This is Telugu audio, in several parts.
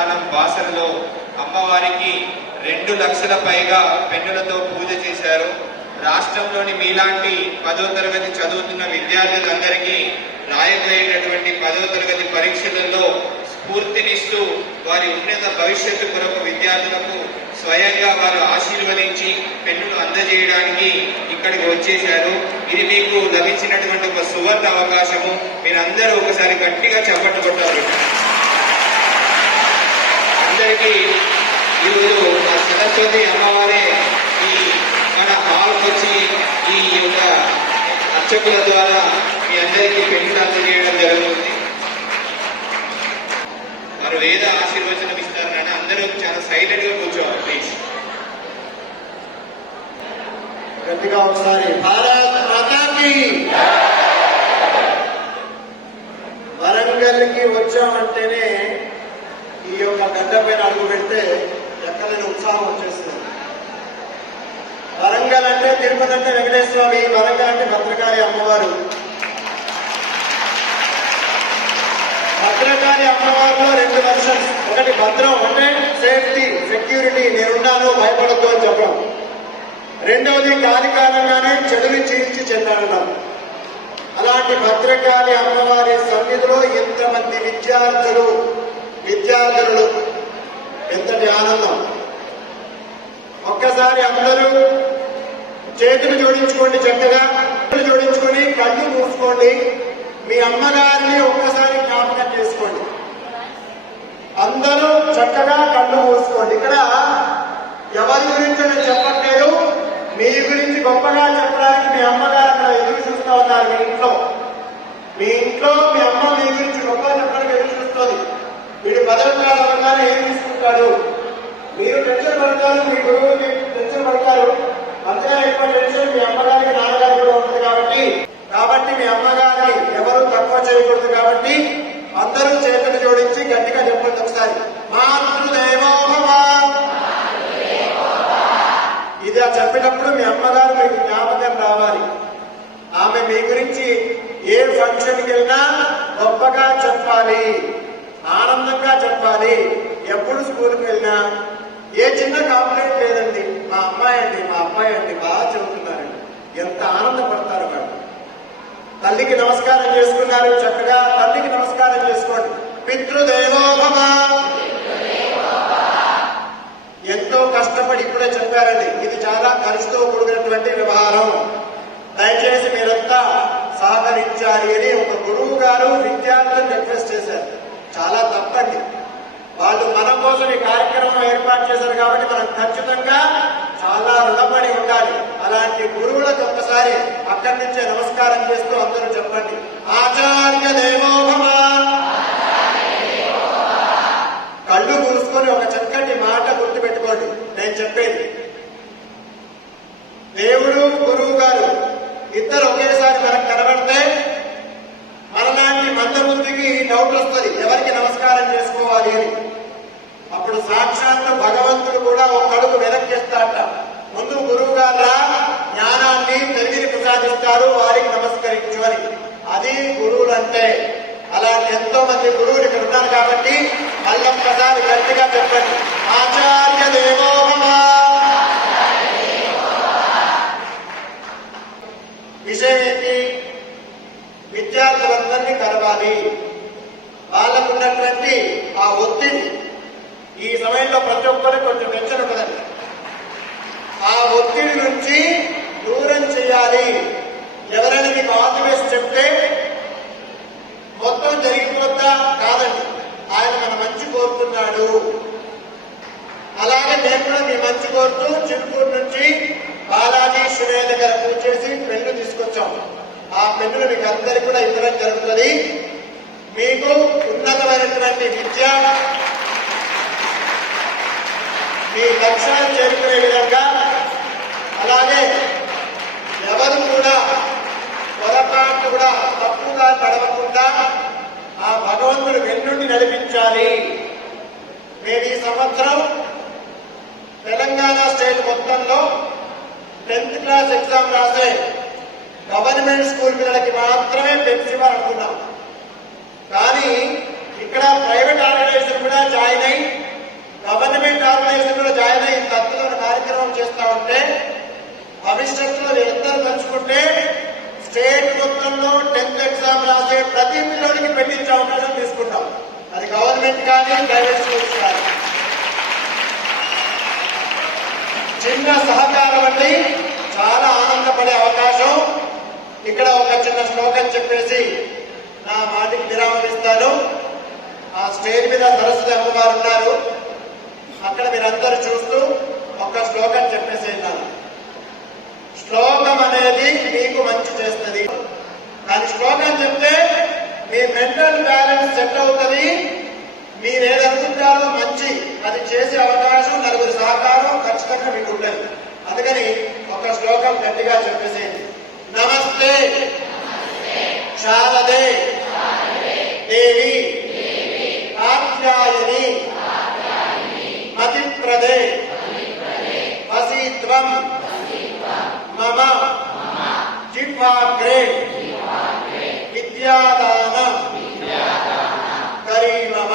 స్థానం బాసరలో అమ్మవారికి 2 లక్షల పైగా పెన్నులతో పూజ చేశారు. రాష్ట్రంలోని మీలాంటి 10వ తరగతి చదువుతున్న విద్యార్థులందరికీ రాయబోయేటటువంటి 10వ తరగతి పరీక్షలలో స్ఫూర్తినిస్తూ వారి ఉన్నత భవిష్యత్తు కొరకు విద్యార్థులకు స్వయంగా వారు ఆశీర్వదించి పెన్నులు అందజేయడానికి ఇక్కడికి వచ్చేశారు. ఇది మీకు లభించినటువంటి ఒక సువర్ణ అవకాశము. మీరందరూ ఒకసారి గట్టిగా చప్పట్లు కొట్టారు. అందరికీ ఈరోజు ఆ సరస్వతి అమ్మవారే ఈ మన హాల్కి వచ్చి ఈ యొక్క అర్చకుల ద్వారా మీ అందరికీ పెన్నులు అందజేయడం జరుగుతుంది. వారు వేద ఆశీర్వచనం ఇస్తారని అందరూ చాలా సైలెంట్ గా కూర్చోవాలి ప్లీజ్. గట్టిగా ఒకసారి భారత్ మాతాకి. వరంగల్కి వచ్చామంటేనే ఈ యొక్క గడ్డ పైన అడుగు పెడితే ఎక్కడైనా ఉత్సాహం వచ్చేస్తుంది. వరంగల్ అంటే తిరుపతి అంటే వెంకటేశ్వర స్వామి, వరంగల్ అంటే భద్రకాళి అమ్మవారు. భద్రకాళి అమ్మవారిలో 2 వర్షన్స్. ఒకటి భద్రం అంటే సేఫ్టీ, సెక్యూరిటీ, నేనున్నాను భయపడద్దు అని చెప్పడం. రెండవది కాలి కాలంగానే చెడుని చీల్చి చెందాడడం. అలాంటి భద్రకాళి అమ్మవారి సన్నిధిలో ఎంతమంది విద్యార్థులు ఎంతటి ఆనందం. ఒక్కసారి అందరూ చేతులు జోడించుకోండి, చక్కగా జోడించుకొని కళ్ళు మూసుకోండి. మీ అమ్మగారిని ఒక్కసారి జ్ఞాపకం చేసుకోండి. అందరూ చక్కగా కళ్ళు మూసుకోండి. ఇక్కడ ఎవరి గురించి నేను చెప్పట్లేదు, మీ గురించి గొప్పగా చెప్పడానికి మీ అమ్మగారు అక్కడ ఎదురు చూస్తూ ఉన్నారు. మీ ఇంట్లో మీ అమ్మ మీ గురించి గొప్పగా చెప్పడానికి ఎదురు చూస్తుంది. వీడు 10వ క్లాస్ అవగానే ఏం తీసుకుంటాడు, మీరు టెన్షన్ పడతారు, మీ గురువు టెన్షన్ పడతారు. అంతగా ఎక్కువ టెన్షన్ మీ అమ్మగారికి నాన్నగారు కూడా ఉంటుంది. కాబట్టి మీ అమ్మగారిని ఎవరు తక్కువ చేయకూడదు. కాబట్టి అందరూ చేతులు జోడించి గట్టిగా చెప్పండి ఒకసారి, మాతృదేవో భవ. ఇది చెప్పేటప్పుడు మీ అమ్మగారు మీకు జ్ఞాపకం రావాలి. ఆమె మీ గురించి ఏ ఫంక్షన్కి వెళ్ళినా గొప్పగా చెప్పాలి, ఆనందంగా చెప్పాలి. ఎప్పుడు స్కూల్కి వెళ్ళినా ఏ చిన్న కాంప్లైంట్ లేదండి, మా అమ్మాయి అండి మా అబ్బాయి అండి బాగా చదువుతున్నారండి, ఎంత ఆనందపడతారు వాళ్ళు. తల్లికి నమస్కారం చేసుకున్నారు, చక్కగా తల్లికి నమస్కారం చేసుకోండి. పితృదేవో భవ. ఎంతో కష్టపడి ఇప్పుడే చెప్పారండి, ఇది చాలా ఖర్చుతో కూడినటువంటి వ్యవహారం. దయచేసి మీరంతా సహకరించాలి అని ఒక గురువు గారు విద్యార్థులను రిక్వెస్ట్ చేశారు. చాలా తప్పండి. వాళ్ళు మన కోసం ఈ కార్యక్రమం ఏర్పాటు చేశారు కాబట్టి మనం ఖచ్చితంగా చాలా రుణపడి ఉండాలి. అలాంటి గురువులకు ఒక్కసారి అక్కడి నుంచే నమస్కారం చేస్తూ అందరూ చెప్పండి, ఆచార్య దేవో భవ. కళ్ళు మూసుకొని ఒక చక్కటి మాట గుర్తుపెట్టుకోండి నేను చెప్పేది. దేవుడు గురువు గారు ఇద్దరు ఒకేసారి మనకు కనబడితే మనలాంటి మందబుద్ధికి డౌట్ వస్తుంది, ఎవరికి నమస్కారం చేసుకోవాలి అని. అప్పుడు సాక్షాత్తు భగవంతుడు కూడా ఒక అడుగు వెనక్కిస్తాడట. ముందు గురువు గారు జ్ఞానాన్ని తెలివిని ప్రసాదిస్తారు, వారికి నమస్కరించు అని. అది గురువులంటే. అలాంటి ఎంతో మంది గురువులు ఇక్కడ ఉన్నారు కాబట్టి మళ్ళొక్కసారి గట్టిగా చెప్పండి, ఆచార్య దేవో భవ. విషయం ఏంటి, విద్యార్థులందరినీ కలవాలి. వాళ్ళకున్నటువంటి ఆ ఒత్తిడి ఈ సమయంలో ప్రతి ఒక్కరికి కొంచెం టెన్షన్ ఉంటుందండి. ఆ ఒత్తిడి నుంచి దూరం చేయాలి. ఎవరైనా మీకు ఆత్మవేసి చెప్తే మొత్తం జరిగిపోతా కాదండి, ఆయన మన మంచి కోరుతున్నాడు. అలాగే నేను కూడా మీ మంచి కోరుతూ చిలుకూరు నుంచి బాలాజీ శివయ్య దగ్గర పూజ చేసి పెన్ను తీసుకొచ్చాం. ఆ పెన్నులు మీకు అందరికీ కూడా ఇవ్వడం జరుగుతుంది. మీకు ఉన్నతమైనటువంటి విద్య, మీ లక్ష్యాన్ని చేరుకునే విధంగా, అలాగే ఎవరు కూడా పొరపాటు కూడా తప్పుగా నడవకుండా ఆ భగవంతుడు వెన్నుండి నడిపించాలి. మేము ఈ సంవత్సరం తెలంగాణ స్టేట్ మొత్తంలో 10th క్లాస్ ఎగ్జామ్ రాసే గవర్నమెంట్ స్కూల్ పిల్లలకి మాత్రమే పెన్స్ ఇవ్వాలనుకున్నాం. కానీ ఇక్కడ ప్రైవేట్ ఆర్గనైజేషన్ కూడా జాయిన్ అయి ఇంత అద్భుతమైన కార్యక్రమం చేస్తా ఉంటే భవిష్యత్తులో వీరందరూ తలుచుకుంటే స్టేట్ మొత్తంలో 10th ఎగ్జామ్ రాసే ప్రతి పిల్లడికి పెట్టించే అవకాశం తీసుకుంటాం. అది గవర్నమెంట్ కానీ ప్రైవేట్ స్కూల్స్ కానీ. చిన్న సహకారం అండి, చాలా ఆనందపడే అవకాశం. ఇక్కడ ఒక చిన్న శ్లోకం చెప్పేసి నా మాటికి విరామం ఇస్తాను. ఆ స్టేజ్ మీద సరస్వతి అమ్మవారు ఉన్నారు, అక్కడ మీరందరూ చూస్తూ ఒక్క శ్లోకం చెప్పేసి ఉన్నాను. శ్లోకం అనేది మీకు మంచి చేస్తుంది, కానీ శ్లోకం చెప్తే మీ మెంటల్ బ్యాలెన్స్ సెట్ అవుతుంది. మీరు ఏదనుకుంటారో మంచి అది చేసే అవకాశం, నలుగురు సహకారం ఖచ్చితంగా మీకు ఉంటుంది. అందుకని ఒక శ్లోకం గట్టిగా చెప్పేసేయండి. నమస్తే శారదే దేవి కాత్యాయని మతిప్రదే వసీత్వం మమ జిహ్వాగ్రే విద్యాదాన కరీమమ.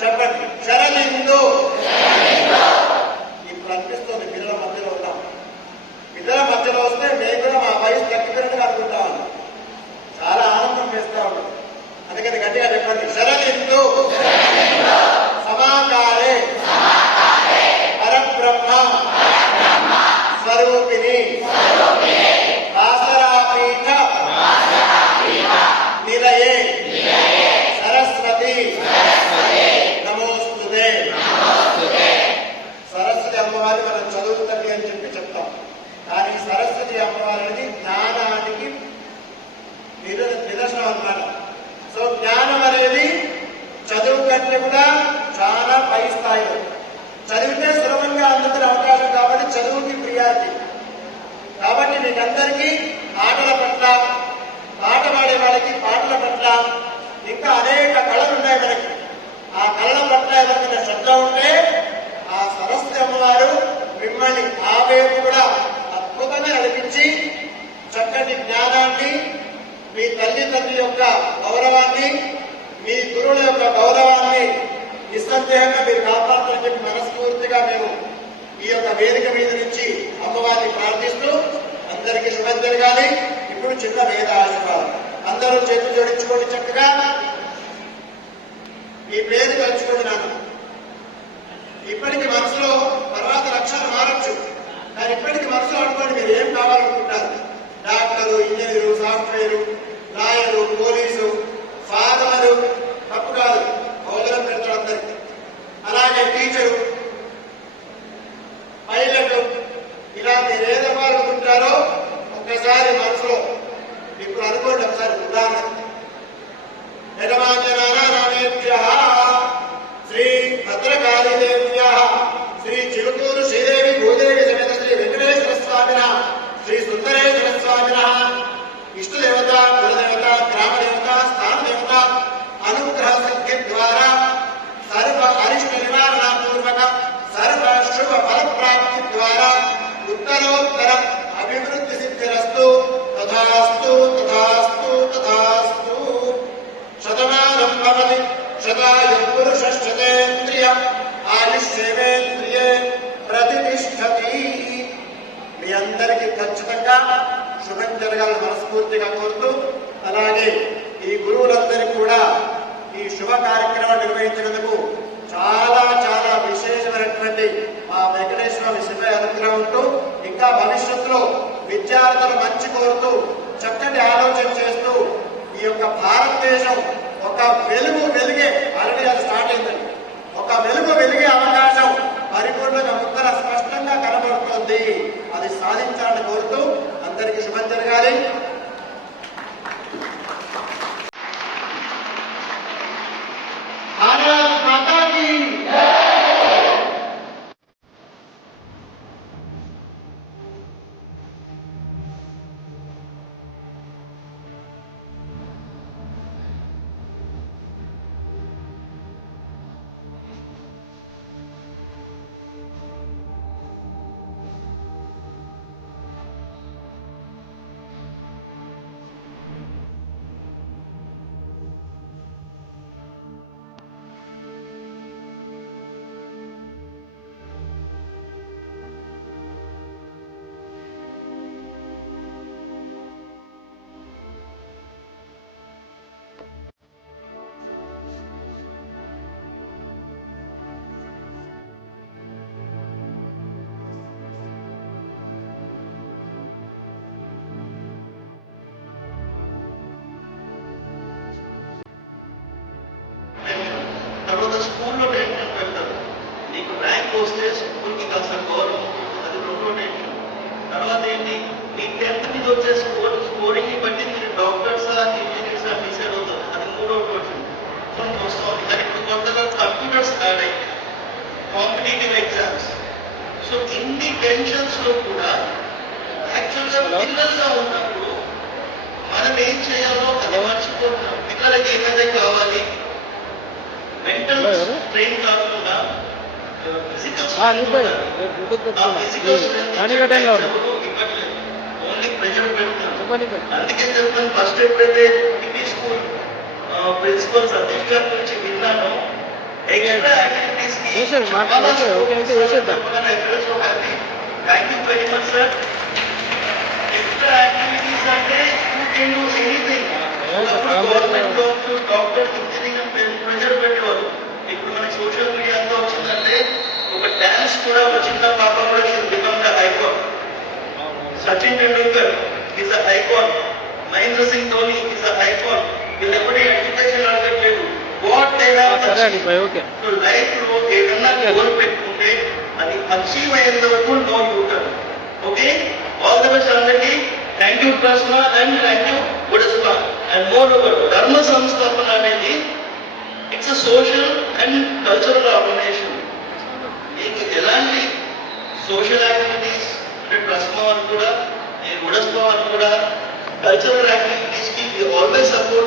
చెప్పండి. శరదిందు. ఇప్పుడు అనిపిస్తుంది పిల్లల మధ్యలో ఉన్నాం. పిల్లల మధ్యలో వస్తే మేము కూడా మా వయసు తగ్గిపోయినట్టు అనుకుంటామని చాలా ఆనందం వేస్తా ఉన్నాం. అందుకని గట్టిగా చెప్పండి. శరదిందు సమాకారే పరబ్రహ్మ స్వరూపిణి ఆసరాపీఠ నిలయే సరస్వతి నమోస్తుతే. సరస్వతి అమ్మవారి మనం చదువుతుంది అని చెప్పి చెప్తాం, కానీ సరస్వతి అమ్మవారి అనేది జ్ఞానానికి నిదర్శనం అన్నమాట. సో జ్ఞానం అనేది చదువు కంటే కూడా చాలా పై స్థాయిలో. చదివితే సులభంగా అందుకునే అవకాశం కాబట్టి చదువుకి ప్రియారిటీ. కాబట్టి మీకందరికీ ఆటల పట్ల, పాట పాడే వాళ్ళకి పాటల పట్ల, ఇంకా అనేక కళలు ఉన్నాయి మనకి. ఆ కళల పట్ల ఎవరికైనా శ్రద్ధ ఉంటే ఆ సరస్వతి అమ్మవారు మిమ్మల్ని ఆ వైపు కూడా అద్భుతంగా నడిపించి చక్కటి జ్ఞానాన్ని, మీ తల్లిదండ్రుల యొక్క గౌరవాన్ని, మీ గురువుల యొక్క గౌరవాన్ని నిస్సందేహంగా మీరు కాపాడుతారని చెప్పి మనస్ఫూర్తిగా మేము ఈ యొక్క వేదిక మీద నుంచి అమ్మవారిని ప్రార్థిస్తూ అందరికీ శుభం జరగాలి. ఇప్పుడు చిన్న వేద ఆశీర్వాదం. అందరూ చేతులు జోడించుకోండి. చక్కగా మీ పేరు తలుచుకోండి. నాన్న ఇప్పటికి మనసులో తర్వాత లక్ష్యాలు మారచ్చు, కానీ ఇప్పటికి మనసులో అనుకోండి మీరు ఏం కావాలనుకుంటారు. Doctor, engineer, software, lawyer, police, father, తప్పు కాదు, భోజనం పెడతారు అందరికి. అలాగే టీచరు, పైలట్, ఇలా మీరు ఏదవ్వాలనుకుంటారో ఒక్కసారి మనసులో ఇప్పుడు అనుకోండి. ఒకసారి ఉదాహరణ యజమాన్యనామేభ్య శ్రీ భద్రకాళీదేవ్య శ్రీ చిలుకూరు శ్రీదేవి భూదేవి సమేత శ్రీ వెంకటేశ్వర స్వామిన శ్రీ సుందరేశ్వర స్వామిన ఇష్టదేవత, కులదేవత, గ్రామదేవత, స్థానదేవత అనుగ్రహ సిద్ధి ద్వారా సర్వ అరిష్ట నివారణ పూర్వక సర్వ శుభ ఫలప్రాప్తి ద్వారా ఉత్తరోత్తర అభివృద్ధి సిద్ధిరస్తు. తథాస్తు తథాస్తు తథాస్తు. శతమానం భవతి శతాయు పురుషేంద్రియ ఆయుష్యేంద్రియే ప్రతిష్టతి. మీ అందరికీ ఖచ్చితంగా శుభం జరగాలని మనస్ఫూర్తిగా కోరుతూ, అలాగే ఈ గురువులందరికీ కూడా ఈ శుభ కార్యక్రమం నిర్వహించినందుకు చాలా చాలా విశేషమైనటువంటి మా వెంకటేశ్వర శివ అనుగ్రహం ఉంటూ, ఇంకా భవిష్యత్తులో విద్యార్థులు మంచి కోరుతూ చక్కటి ఆలోచన చేస్తూ ఈ యొక్క భారతదేశం ఒక వెలిగే ఆల్రెడీ అది స్టార్ట్ అయిందండి. ఒక వెలిగే అవకాశం పరిపూర్ణంగా ముందర స్పష్టంగా కనబడుతోంది. అది సాధించాలని కోరుతూ అందరికీ శుభం జరగాలి. భారత్ మాతా కీ స్కూల్లో టెన్షన్ పెడతారు. నీకు ర్యాంక్ వస్తే స్కూల్కి కాస్త గౌరవం, అది రెండో టెన్షన్. తర్వాత ఏంటి, నీ 10th మీద వచ్చే స్కోరింగ్ బట్టి మీరు డాక్టర్సా ఇంజనీర్సా డిసైడ్ అవుతారు, అది మూడో టెన్షన్. సో వస్తుంది. కానీ ఇప్పుడు కొత్తగా కంప్యూటర్స్ యాడ్ అయ్యి కాంపిటేటివ్ ఎగ్జామ్స్. సో ఇన్ని టెన్షన్స్ లో కూడా యాక్చువల్గా పిల్లలుగా ఉన్నప్పుడు మనం ఏం చేయాలో అది మర్చిపోతున్నాం. పిల్లలకి ఏమైతే కావాలి, మెంటల్ ట్రైన్ కాకుండా ఫిజికల్ ఓన్లీ ప్రెషర్ పెడుతున్నాం. అందుకే చెప్తాను, ఫస్ట్ ఎప్పుడైతే కిడ్నీ స్కూల్ ప్రిన్సిపల్ సతీష్ గారి నుంచి విన్నాను, extra activities thank you very much sir. Extra activities అంటే you can do anything. Government jobs, doctors, engineering pressure పెట్టేవారు. ఇప్పుడు మనకి సోషల్ మీడియా అంతా వచ్చిందంటే ఒక డాన్స్ కూడా, ఒక చిన్న పాప కూడా become the icon. Sachin Tendulkar is a icon, Mahendra Singh Dhoni is a icon. వీళ్ళు ఎప్పుడూ ఎడ్యుకేషన్ అడగట్లేదు. వాట్ దే హావ్ లైఫ్ లో ఏదన్నా గోల్ పెట్టుకుంటే అది అచీవ్ అయ్యేంత వరకు no U turn. Okay, all the best అందరికీ. Thank you Prashna and thank you గుడస్వ. And moreover Dharma Samsthapana అనేది it's social and cultural organization. మీకు ఎలాంటి సోషల్ యాక్టివిటీస్ అంటే ట్రస్ట్ వాళ్ళు కూడా, గుడస్వ వాళ్ళు కూడా కల్చరల్ యాక్టివిటీస్ కి ఆల్వేస్ సపోర్ట్